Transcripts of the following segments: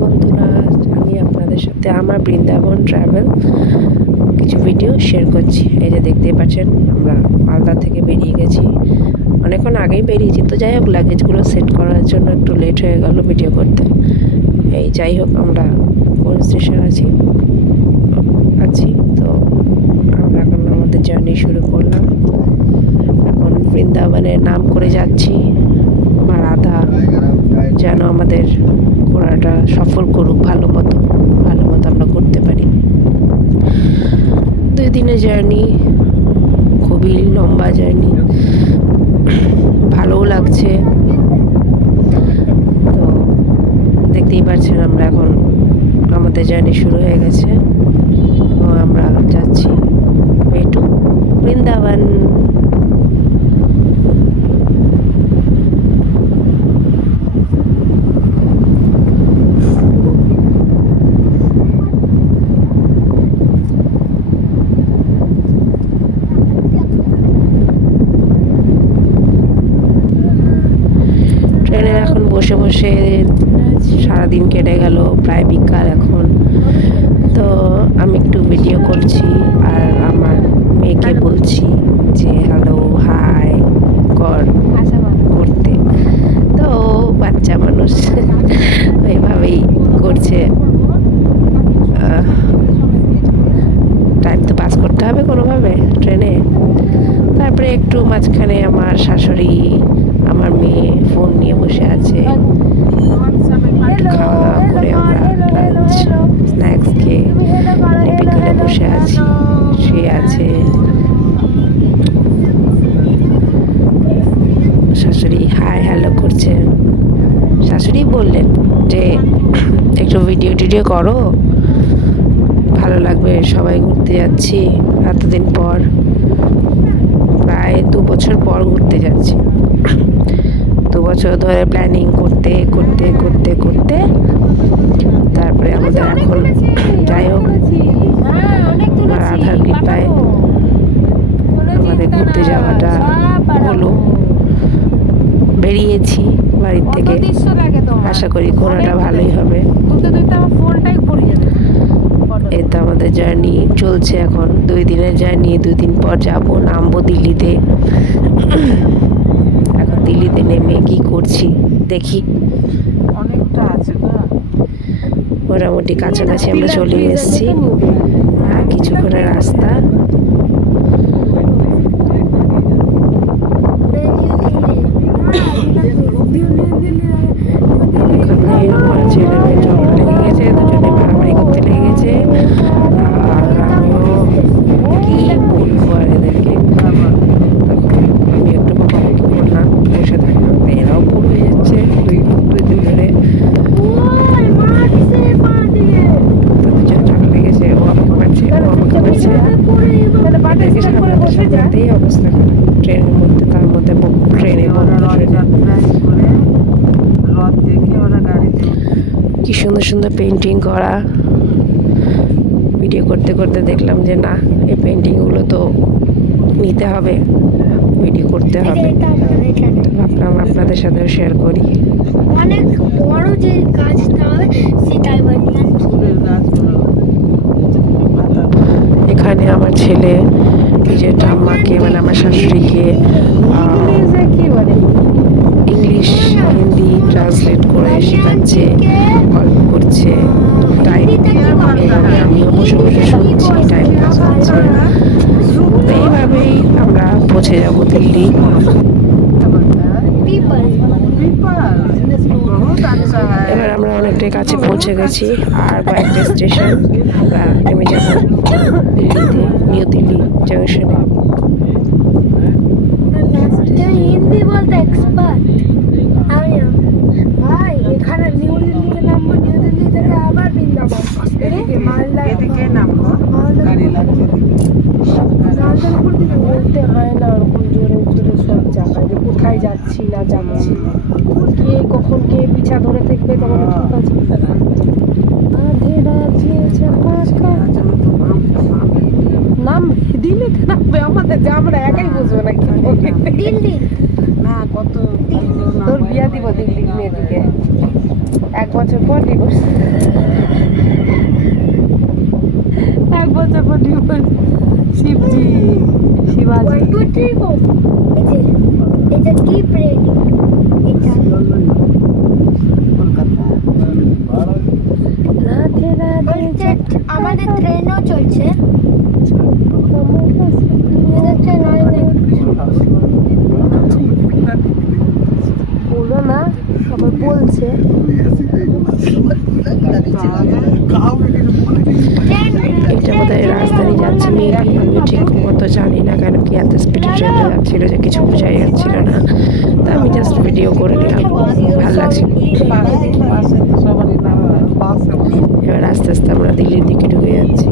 বন্ধুরা, আমি আপনাদের সাথে আমার বৃন্দাবন ট্রাভেল কিছু ভিডিও শেয়ার করছি। এই যে দেখতেই পাচ্ছেন, আমরা মালদা থেকে বেরিয়ে গেছি। অনেকক্ষণ আগেই বেরিয়েছি, তো যাই হোক লাগেজগুলো সেট করার জন্য একটু লেট হয়ে গেল ভিডিও করতে। এই যাই হোক, আমরা কোন স্টেশন আছি তো আমরা এখন আমাদের জার্নি শুরু করলাম। এখন বৃন্দাবনের নাম করে যাচ্ছি। মা রাধা যেন আমাদের ঘোরাটা সফল করুক, ভালো মতো আমরা করতে পারি। 2 দিনের জার্নি, খুবই লম্বা জার্নি, ভালোও লাগছে। তো দেখতেই পাচ্ছেন, আমরা এখন আমাদের জার্নি শুরু হয়ে গেছে এবং আমরা যাচ্ছি টু বৃন্দাবন। ট্রেনে এখন বসে বসে সারাদিন কেটে গেল, প্রায় বিকাল এখন। তো আমি একটু ভিডিও করছি আর আমার মেয়েকে বলছি যে হ্যালো হাই করতে। তো বাচ্চা মানুষ এইভাবেই করছে। টাইম তো পাস করতে হবে কোনোভাবে ট্রেনে। তারপরে একটু মাঝখানে আমার শাশুড়ি, আমার মেয়ে ফোন নিয়ে বসে আছে। খাওয়া দাওয়া করে আমরা লাঞ্চ স্ন্যাক্স খেয়ে বিকেলে বসে আছি, শুয়ে আছে। শাশুড়ি হাই হ্যালো করছে। শাশুড়ি বললেন যে একটু ভিডিও টিডিও করো, ভালো লাগবে, সবাই ঘুরতে যাচ্ছি এতদিন পর, প্রায় 2 বছর পর ঘুরতে যাচ্ছি। 2 বছর ধরে প্ল্যানিং করতে তারপরে আমাদের এখন যাই হোক রাধার কৃপায় আমাদের ঘুরতে যাওয়াটা হলো। বেরিয়েছি বাড়ির থেকে, আশা করি ঘোরাটা ভালোই হবে। এই তো আমাদের জার্নি চলছে এখন, 2 দিনের জার্নি। 2 দিন পর নামবো দিল্লিতে। এখন দিল্লিতে নেমে কি করছি দেখি। অনেকটা আছে, মোটামুটি কাছাকাছি আমরা চলে এসেছি, আর কিছুক্ষণের রাস্তা। আমার ছেলে মেয়ে ঝগড়া লেগে গেছে, দুজনে মারামারি করতে লেগে গেছে। আর আমিও কি বলবো আর এদেরকে, আমি একটু বকাবকি করলাম, বসে থাকলাম। এরাও ভুল হয়ে যাচ্ছে 2 দিন ধরে। দুজন ঝগড়া লেগেছে, ও আমাকে মারছে, এদেরকে সামলাতেই অবস্থা খারাপ। ট্রেনের মধ্যে, তার মধ্যে ট্রেনে কি সুন্দর সুন্দর পেন্টিং করা। ভিডিও করতে দেখলাম যে না, এই পেন্টিংগুলো তো নিতে হবে, ভিডিও করতে হবে। ভাবলাম আপনাদের সাথেও শেয়ার করি। অনেক বড় যে গাছটা হবে সেটাই বানিয়ে এখানে আমার ছেলে নিজের ঠাম্মাকে, মানে আমার শাশুড়িকে ইংলিশ হিন্দি ট্রান্সলেট করে শেখাচ্ছে, গল্প করছে। আমিও বসে বসে শুনছি, টাইম পাস হচ্ছে। এইভাবেই আমরা পৌঁছে যাব দিল্লি। এবার আমরা অনেকটাই কাছে পৌঁছে গেছি, আর কয়েকটা স্টেশন আমরা নেমে যাব দিল্লিতে, নিউ দিল্লি জাংশনে। হিন্দি বলতে এক্সপার্ট ভাই। এখানে নিউ দিল্লিতে নামবো, নিউ দিল্লি থেকে আবার বৃন্দাবন, এদিকে মালদা, এদিকে নামবো, গাড়ি লাগছে জলদানপুর দিকে বলতে হয় না ওরকম জোরে জোরে সব জায়গায় যে কোথায় যাচ্ছি না যাচ্ছি, কে কখন কে পিছা ধরে থাকবে তখন ঠিক আছে। আধে রাতে নাম দিল্লিতে নামবে আমাদের, যে আমরা একাই বুঝবো না কি দিল্লি না কত তোর বিয়া দিব দিল্লির মেয়েদিকে 1 বছর পর ডিভোর্স 1 বছর পর ডিভোর্স শিবজি শিবাজি 1 2 3 4 এটা কি প্রেড এটা কলকাতা রাধে রাধে আমাদের ট্রেনও চলছে আমাদের ট্রেন হয় না বলো না সবাই বলছে এটা বোধহয় রাজধানী যাচ্ছে মেবি, আমি ঠিক মতো জানি না কেন কি এত স্পিডে ট্রেনে যাচ্ছিল যে কিছু বোঝাই যাচ্ছিল না। তা আমি জাস্ট ভিডিও করে নিলাম, ভালো লাগছিল। পাশে তো সবারই নাম এবার আস্তে আস্তে আমরা দিল্লির দিকে ঢুকে যাচ্ছি।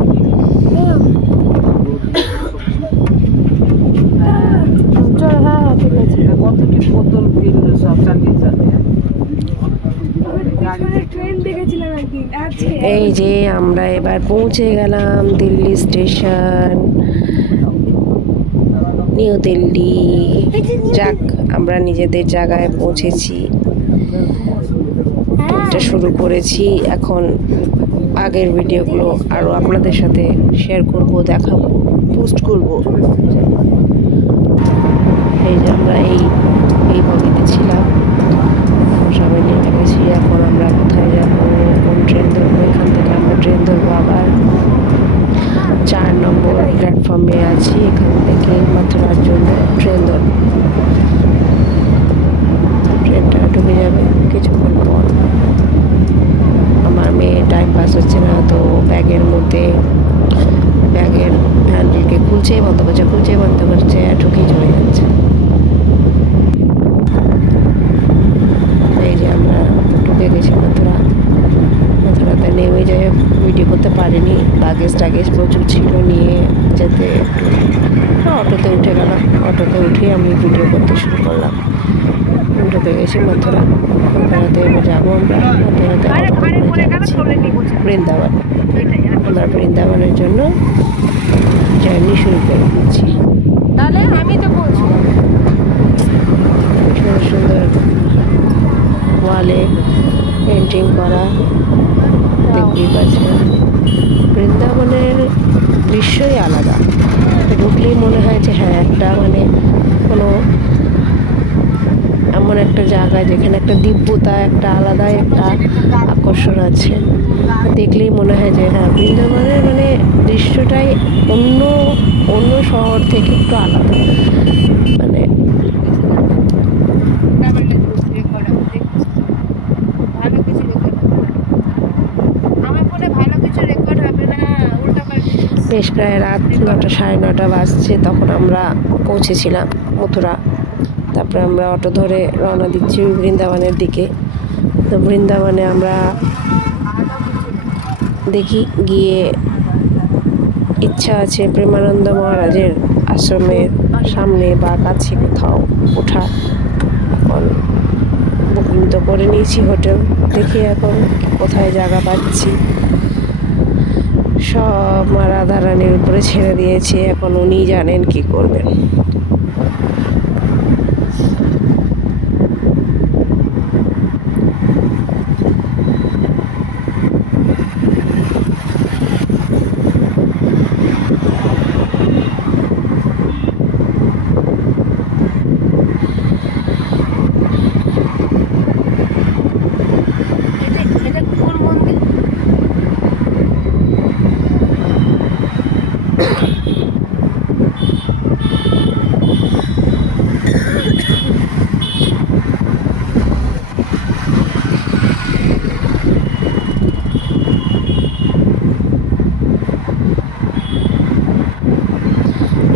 চল হ্যাঁ ঠিক আছে কত কি বোতল বিল সব চালিয়ে চালিয়ে ট্রেন দেখেছিলাম একদিন আজকে এই যে আমরা এবার পৌঁছে গেলাম দিল্লি স্টেশন, নিউ দিল্লি। যাক, আমরা নিজেদের জায়গায় পৌঁছেছি, ট্যুরটা শুরু করেছি। এখন আগের ভিডিওগুলো আরও আপনাদের সাথে শেয়ার করব, দেখাবো, পোস্ট করব। এই যে আমরা এই বগিতে ছিলাম, সবাই নেমে গেছি। এখন আমরা কোথায় যাব, কোন ট্রেন ধরবো? এখান থেকে আমরা ট্রেন ধরবো আবার 4 নম্বর প্ল্যাটফর্মে আছি। এখান থেকে মথুরার জন্য ট্রেন ধরবো। ট্রেনটা ঢুকে যাবে কিছুক্ষণ পর। আমার মেয়ে টাইম পাস হচ্ছে না, তো ব্যাগের হ্যান্ডেলকে খুলছে বন্ধ করছে, ঢুকেই চলে যাচ্ছে। এই যে আমরা ঢুকে গেছি মথুরাতে নেমে যাই। ভিডিও করতে পারিনি, লাগেজ প্রচুর ছিল, নিয়ে যেতে একটু অটোতে উঠে গেলাম। অটোতে উঠে আমি ভিডিও করতে শুরু করলাম। ঢুকে গেছি মথুরাতে এবার যাবো আমরা। মথুরাতে বৃন্দাবন, আমরা বৃন্দাবনের জন্য জার্নি শুরু করে দিচ্ছি। তাহলে আমি তো বলছিলাম সুন্দর সুন্দর ওয়ালে পেন্টিং করা দেখতেই পাচ্ছেন। বৃন্দাবনের দৃশ্যই আলাদা, ঢুকলেই মনে হয় যে হ্যাঁ একটা কোনো এমন একটা জায়গা যেখানে একটা দিব্যতা, একটা আলাদা একটা আকর্ষণ আছে। দেখলেই মনে হয় যে হ্যাঁ বৃন্দাবনের দৃশ্যটাই অন্য শহর থেকে একটু আলাদা। বেশ প্রায় রাত 9টা 9:30 বাজছে, তখন আমরা পৌঁছেছিলাম মথুরা। তারপরে আমরা অটো ধরে রওনা দিচ্ছি বৃন্দাবনের দিকে। তো বৃন্দাবনে আমরা দেখি গিয়ে ইচ্ছা আছে প্রেমানন্দ মহারাজের আশ্রমের সামনে বা কাছে কোথাও ওঠা। এখন বুকিং তো করে নিয়েছি হোটেল, দেখি এখন কোথায় জায়গা পাচ্ছি। সব মা রাধারানীর উপরে ছেড়ে দিয়েছে, এখন উনি জানেন কি করবেন।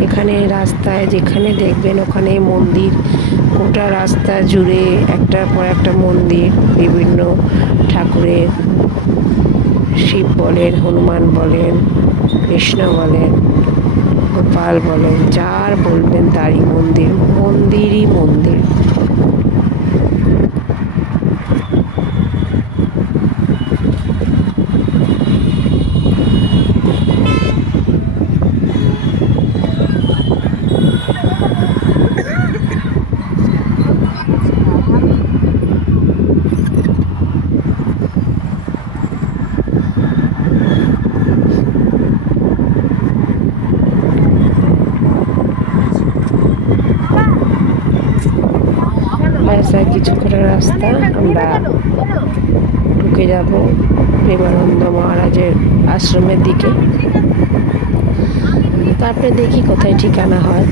এখানে রাস্তায় যেখানে দেখবেন ওখানে মন্দির, গোটা রাস্তা জুড়ে একটার পর একটা মন্দির, বিভিন্ন ঠাকুরের, শিব বলেন, হনুমান বলেন, কৃষ্ণ বলেন, গোপাল বলেন, যার বলবেন তারই মন্দিরই মন্দির। কিছুক্ষণের রাস্তা, আমরা ঢুকে যাব প্রেমানন্দ মহারাজের আশ্রমের দিকে। তারপরে দেখি কোথায় ঠিকানা হয়।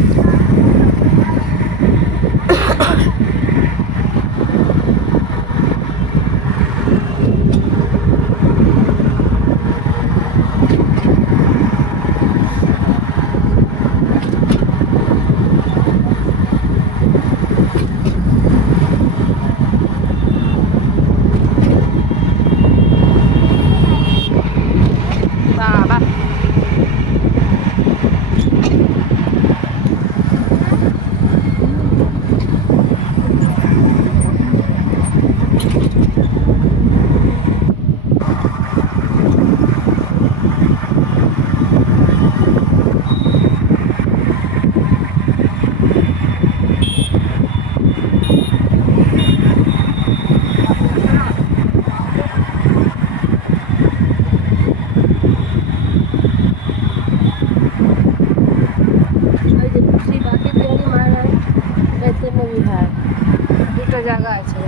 বাবা দুটো জায়গা আছে।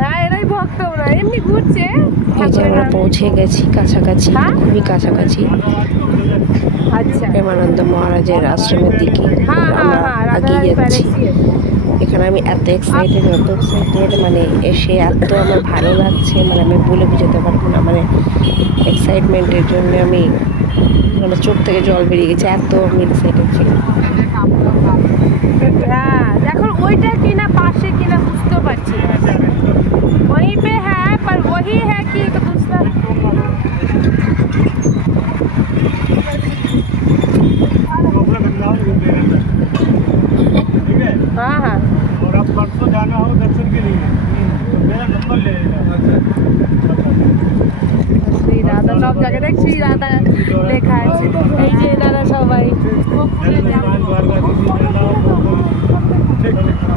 হ্যাঁ এরাই ভক্ত, ওরা এমনি ঘুরছে। এই যে আমরা পৌঁছে গেছি কাছাকাছি, হ্যাঁ? খুবই কাছাকাছি আচ্ছা প্রেমানন্দ মহারাজের আশ্রমের দিকে হ্যাঁ হ্যাঁ আমরা হ্যাঁ এগিয়ে রাধারানী যাচ্ছি। প্যালেসই। এখানে আমি এত এক্সাইটেড মানে এসে এত আমার ভালো লাগছে, মানে আমি বলে বোঝাতে পারবো না। মানে এক্সাইটমেন্টের জন্য আমি আমার চোখ থেকে জল বেরিয়ে গেছে, এত আমি এক্সাইটেড ছিলাম। হ্যাঁ এখন ওইটা কিনা পাশে কিনা বুঝতে পারছি না। वहीं पे है पर वही है कि तो दूसरा हाँ हाँ और आप परसों जाना हो दर्शन के लिए तो मेरा नंबर ले लेना। শ্রী রাধা সব জায়গায় দেখ শ্রী রাধা লেখা আছে। এই যে এনারা সবাই हनुमान द्वारका देवी मेला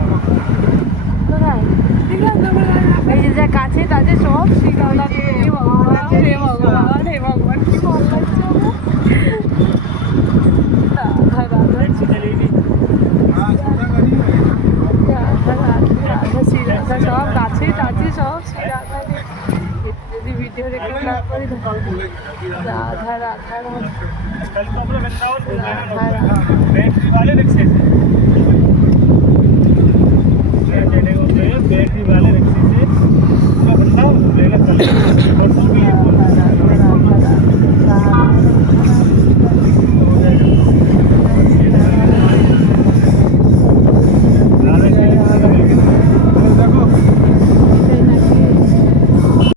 কোথায়? এই যে যা কাছে তাদের সব শ্রী রাধা হে ভগবান হে ভগবান হে ভগবান কি ভালো লাগছে আমার। রাধা রাধা রাধা শ্রী রাধা সব গাছে টাছে সব শ্রী রাধা যদি ভিডিও রেকর্ড না করি রাধা রাধা कल को अपना वृंदावन घूमना है राधा राधा बैटरी वाले रिक्शे से